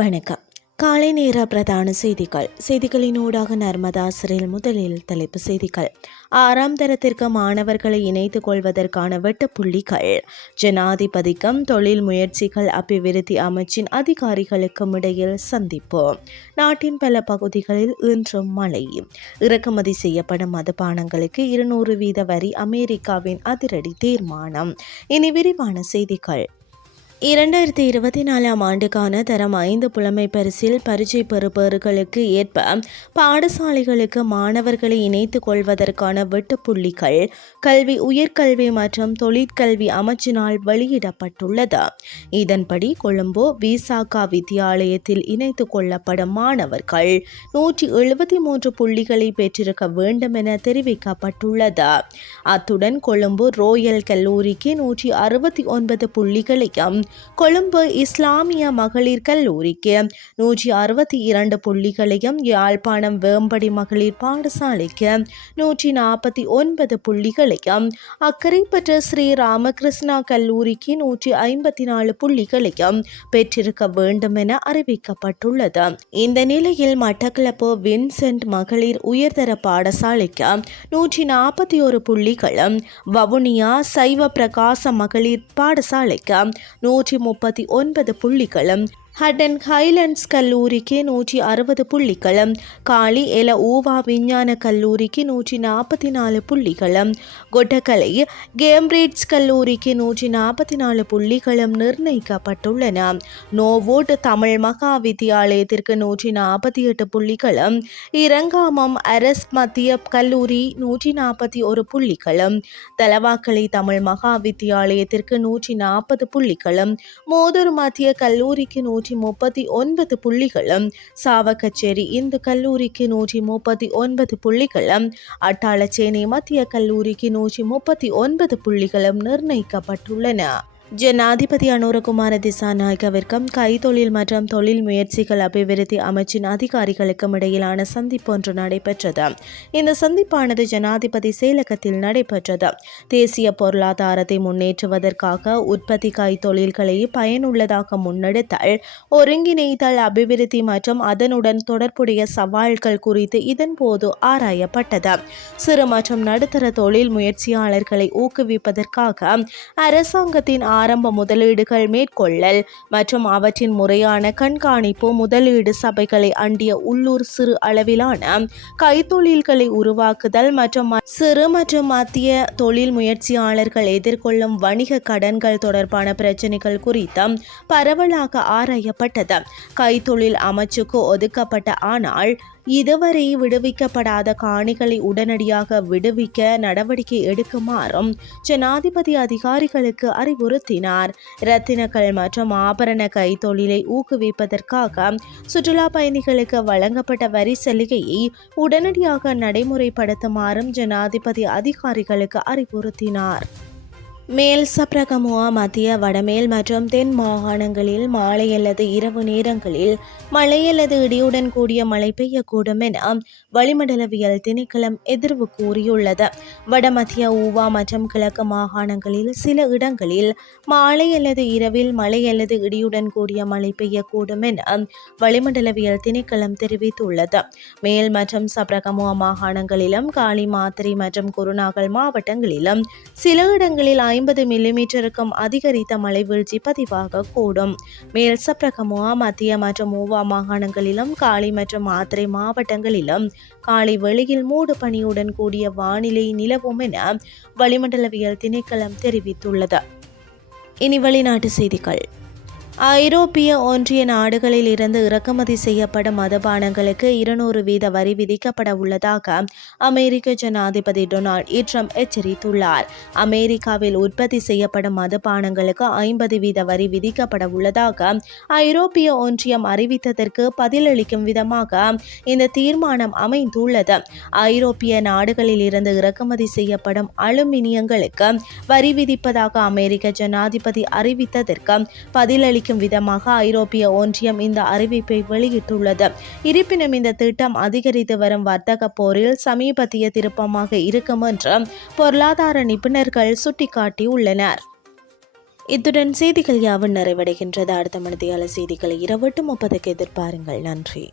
வணக்கம். காலை நேர பிரதான செய்திகளினூடாக நர்மதா சிறையில் முதலில் தலைப்பு செய்திகள். 6ஆம் தரத்திற்கு மாணவர்களை இணைத்துக் கொள்வதற்கான வெட்டுப்புள்ளிகள். ஜனாதிபதிக்கும் தொழில் முயற்சிகள் அபிவிருத்தி அமைச்சின் அதிகாரிகளுக்கும் இடையில் சந்திப்பு. நாட்டின் பல பகுதிகளில் இன்றும் மழை. இறக்குமதி செய்யப்படும் மதுபானங்களுக்கு 200% வரி அமெரிக்காவின் அதிரடி தீர்மானம். இனி விரிவான செய்திகள். 2024 ஆண்டுக்கான தரம் 5 புலமை பரிசில் பரீட்சை பெறுபவர்களுக்கு ஏற்ப பாடசாலைகளுக்கு மாணவர்களை இணைத்துக் கொள்வதற்கான வெட்டுப்புள்ளிகள் கல்வி உயர்கல்வி மற்றும் தொழிற்கல்வி அமைச்சினால் வெளியிடப்பட்டுள்ளது. இதன்படி கொழும்பு விசாகா வித்தியாலயத்தில் இணைத்துக் கொள்ளப்படும் மாணவர்கள் 173 புள்ளிகளை பெற்றிருக்க வேண்டும் என தெரிவிக்கப்பட்டுள்ளது. அத்துடன் கொழும்பு ரோயல் கல்லூரிக்கு 169 புள்ளிகளையும் கொழும்பு இஸ்லாமிய மகளிர் கல்லூரிக்கு 162 புள்ளிகளையும் யாழ்ப்பாணம் வேம்படி மகளிர் பாடசாலைக்கு 149 புள்ளிகளையும் அக்கரைப்பற்று ஸ்ரீ ராமகிருஷ்ணா கல்லூரிக்கு 154 புள்ளிகளையும் பெற்றிருக்க வேண்டும் என அறிவிக்கப்பட்டுள்ளது. இந்த நிலையில் மட்டக்களப்பு வின்சென்ட் மகளிர் உயர்தர பாடசாலைக்கு 141 புள்ளிகளும் வவுனியா சைவ பிரகாச மகளிர் பாடசாலைக்கு 139 புள்ளிகளும் ஹட்டன் ஹைலண்ட்ஸ் கல்லூரிக்கு 160 புள்ளிகளும் காலி எல ஊவா விஞ்ஞான கல்லூரிக்கு 144 புள்ளிகளும் கொட்டக்கலை கேம்பிரிட்ஜ் கல்லூரிக்கு 144 புள்ளிகளும் நிர்ணயிக்கப்பட்டுள்ளன. நோவோட் தமிழ் மகா வித்தியாலயத்திற்கு 148 புள்ளிகளும் இரங்காமம் அரஸ் மத்திய கல்லூரி 141 புள்ளிகளும் தலவாக்கலை தமிழ் மகா வித்தியாலயத்திற்கு 140 புள்ளிகளும் மோதூர் மத்திய கல்லூரிக்கு 139 புள்ளிகளும் சாவகச்சேரி இந்து கல்லூரிக்கு 139 புள்ளிகளும் அட்டாளச்சேனை மத்திய கல்லூரிக்கு 139 புள்ளிகளும் நிர்ணயிக்கப்பட்டுள்ளன. ஜனாதிபதி அனுரகுமார திசாநாயக்கவிற்கும் கைத்தொழில் மற்றும் தொழில் முயற்சிகள் அபிவிருத்தி அமைச்சின் அதிகாரிகளுக்கும் இடையிலான சந்திப்பு ஒன்று நடைபெற்றது. இந்த சந்திப்பானது ஜனாதிபதி செயலகத்தில் நடைபெற்றது. தேசிய பொருளாதாரத்தை முன்னேற்றுவதற்காக உற்பத்தி கைத்தொழில்களை பயனுள்ளதாக முன்னெடுத்தல், ஒருங்கிணைத்தல், அபிவிருத்தி மற்றும் அதனுடன் தொடர்புடைய சவால்கள் குறித்து இதன்போது ஆராயப்பட்டது. சிறு மற்றும் நடுத்தர தொழில் முயற்சியாளர்களை ஊக்குவிப்பதற்காக அரசாங்கத்தின் ஆரம்ப முதலீடுகள் மேற்கொள்ளல் மற்றும் அவற்றின் முறையான கண்காணிப்பு, முதலீடு சபைகளை அண்டிய உள்ளூர் சிறு அளவிலான கைத்தொழில்களை உருவாக்குதல் மற்றும் சிறு மற்றும் மத்திய தொழில் முயற்சியாளர்கள் எதிர்கொள்ளும் வணிக கடன்கள் தொடர்பான பிரச்சினைகள் குறித்து பரவலாக ஆராயப்பட்டது. கைத்தொழில் அமைச்சுக்கு ஒதுக்கப்பட்ட ஆனால் இதுவரை விடுவிக்கப்படாத காணிகளை உடனடியாக விடுவிக்க நடவடிக்கை எடுக்குமாறும் ஜனாதிபதி அதிகாரிகளுக்கு அறிவுறுத்தினார். இரத்தினக்கல் மற்றும் ஆபரண கைத்தொழிலை ஊக்குவிப்பதற்காக சுற்றுலா பயணிகளுக்கு வழங்கப்பட்ட வரி சலுகையை உடனடியாக நடைமுறைப்படுத்துமாறும் ஜனாதிபதி அதிகாரிகளுக்கு அறிவுறுத்தினார். மேல் சப்ரகமுவா மத்திய வடமேல் மற்றும் தென் மாகாணங்களில் மாலை அல்லது இரவு நேரங்களில் மழை அல்லது இடியுடன் கூடிய மழை பெய்யக்கூடும் என வளிமண்டலவியல் திணைக்களம் எதிர்வு கூறியுள்ளது. வடமத்திய ஊவா மற்றும் கிழக்கு மாகாணங்களில் சில இடங்களில் மாலை அல்லது இரவில் மழை அல்லது இடியுடன் கூடிய மழை பெய்யக்கூடும் என வளிமண்டலவியல் திணைக்களம் தெரிவித்துள்ளது. மேல் மற்றும் சப்ரகமுவா மாகாணங்களிலும் காலி மாத்தறை மற்றும் குருநாகல் மாவட்டங்களிலும் சில இடங்களில் 50 மில்லிமீட்டருக்கும் அதிகரித்த மழை வீழ்ச்சி பதிவாக கூடும். மேல் சப்ரகமுவா மத்திய மற்றும் ஊவா மாகாணங்களிலும் காலி மற்றும் மாத்தறை மாவட்டங்களிலும் காலை வெளியில் மூடு பனியுடன் கூடிய வானிலை நிலவும் என வளிமண்டலவியல் திணைக்களம் தெரிவித்துள்ளது. இனி வெளிநாட்டு செய்திகள். ஐரோப்பிய ஒன்றிய நாடுகளில் இருந்து இறக்குமதி செய்யப்படும் மதுபானங்களுக்கு 200% வரி விதிக்கப்பட உள்ளதாக அமெரிக்க ஜனாதிபதி டொனால்ட் ட்ரம்ப் எச்சரித்துள்ளார். அமெரிக்காவில் உற்பத்தி செய்யப்படும் மதுபானங்களுக்கு 50% வரி விதிக்கப்பட உள்ளதாக ஐரோப்பிய ஒன்றியம் அறிவித்ததற்கு பதிலளிக்கும் விதமாக இந்த தீர்மானம் அமைந்துள்ளது. ஐரோப்பிய நாடுகளில் இருந்து இறக்குமதி செய்யப்படும் அலுமினியங்களுக்கு வரி விதிப்பதாக அமெரிக்க ஜனாதிபதி அறிவித்ததற்கு பதிலளிக்கும் விதமாக ஐரோப்பிய ஒன்றியம் இந்த அறிவிப்பை வெளியிட்டுள்ளது. இருப்பினும் இந்த திட்டம் அதிகரித்து வரும் வர்த்தக போரில் சமீபத்திய திருப்பமாக இருக்கும் என்று பொருளாதார நிபுணர்கள் சுட்டிக்காட்டியுள்ளனர். இத்துடன் செய்திகள் யாவும் நிறைவடைகின்றது. அடுத்த மணித்தியால செய்திகளை 2:30 எதிர்பாருங்கள். நன்றி.